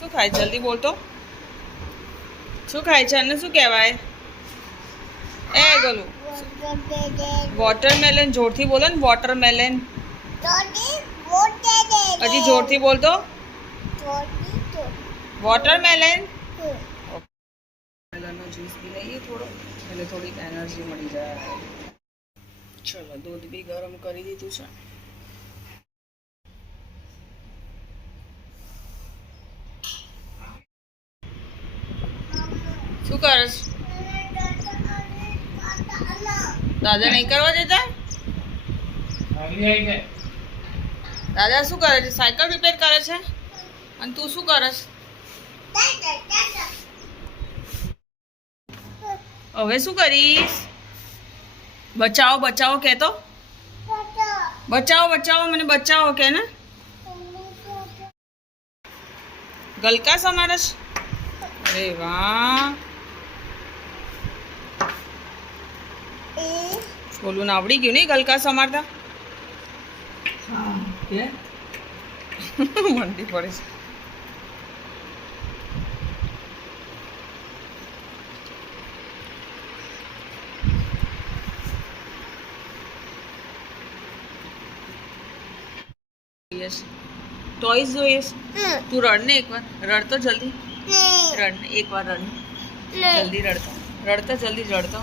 શું ખાય જલ્દી બોલ તો શું ખાય છે અને શું કહેવાય એ ગોલું વોટરમેલન જોરથી બોલો ને વોટરમેલન હજી જોરથી બોલ તો વોટરમેલન મેલનનો જ્યુસ પી લઈએ થોડો એટલે થોડીક એનર્જી મળી જાય ચલો દૂધ બી ગરમ કરી દીધું છે શું કરસ દાદા નહીં કરવા દેતા દાદા શું કરે છે સાયકલ રિપેર કરે છે અને તું શું કરસ હવે શું કરીશ બચાવો બચાવો કહેતો બચાવો બચાવો મને બચાવો કે ને ગલકા સમારસ અરે વાહ બોલું ને આવડી ગયું નહીં ગલકા સમારતા મંડી પડે છે ટોયસ જોઈએ તું રડ ને એકવાર રડ તો જલ્દી રડ ને એકવાર રડ જલ્દી રડતો जल्दी रड़ता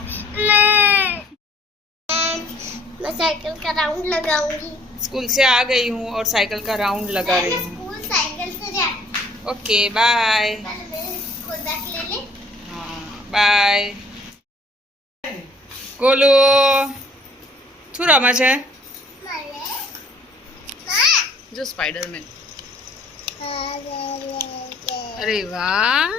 मैं साइकिल का राउंड लगाऊंगी स्कूल से आ गई हूँ और साइकिल का राउंड लगा रही हूँ स्कूल साइकिल से जा ओके बाय खुद बैग ले ले हाँ बाय गोलू શું રમે છે જો સ્પાઈડરમેન અરે વાહ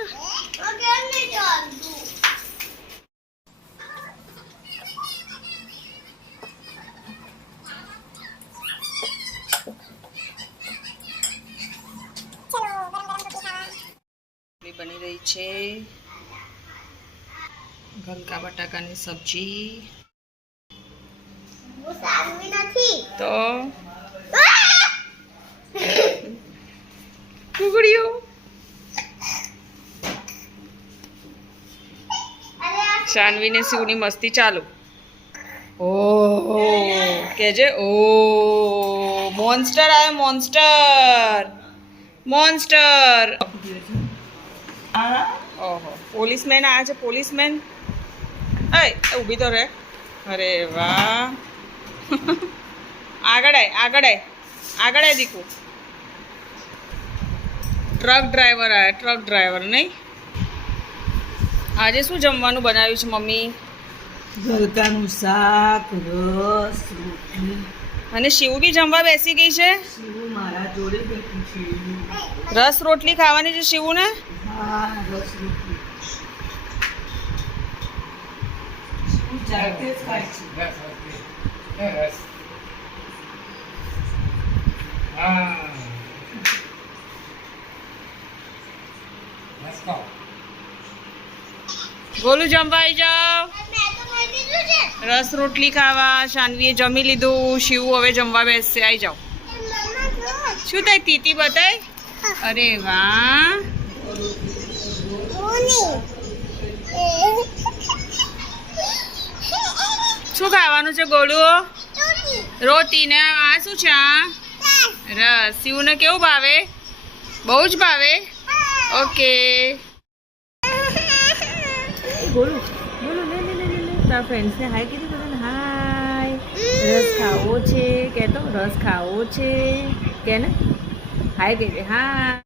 બની રહી છે ગલકા બટાકાની સબ્જી તો કુકડીઓ શાનવી ને શિવની મસ્તી ચાલુ ઓહો કેજે ઓ મોન્સ્ટર આયો મોન્સ્ટર મોન્સ્ટર ઓહો પોલીસમેન આયા છે પોલીસમેન એ ઊભી તો રહે અરે વાહ આગળ આય દીકુ ટ્રક ડ્રાઈવર આયા ટ્રક ડ્રાઈવર નહીં આજે શું જમવાનું બનાવ્યું છે મમ્મી ગલકાનું શાક રસ રોટલી અને શિવ બી જમવા બેસી ગઈ છે શિવ મારા જોડે બેઠી છે રસ રોટલી ખાવાની છે શિવને હા રસ રોટલી શિવ જાતે જ ખાય છે ગોલુ જમવા આવી જાઓ રસ રોટલી ખાવા શાનવીએ જમી લીધું શિવ હવે જમવા બેસશે આવી જાઓ શું થાય તીતી બતાય અરે વાહ શું ખાવાનું છે ગોલુ રોટી ને આ શું છે આ રસ શિવને કેવું ભાવે બહુ જ ભાવે ઓકે બોલો બોલો લે લે લે લે તારા ફ્રેન્ડ્સને હાય કીધું બધાને હાય રસ ખાવો છે કહેતો રસ ખાવો છે કે ને હાય કહેજે હા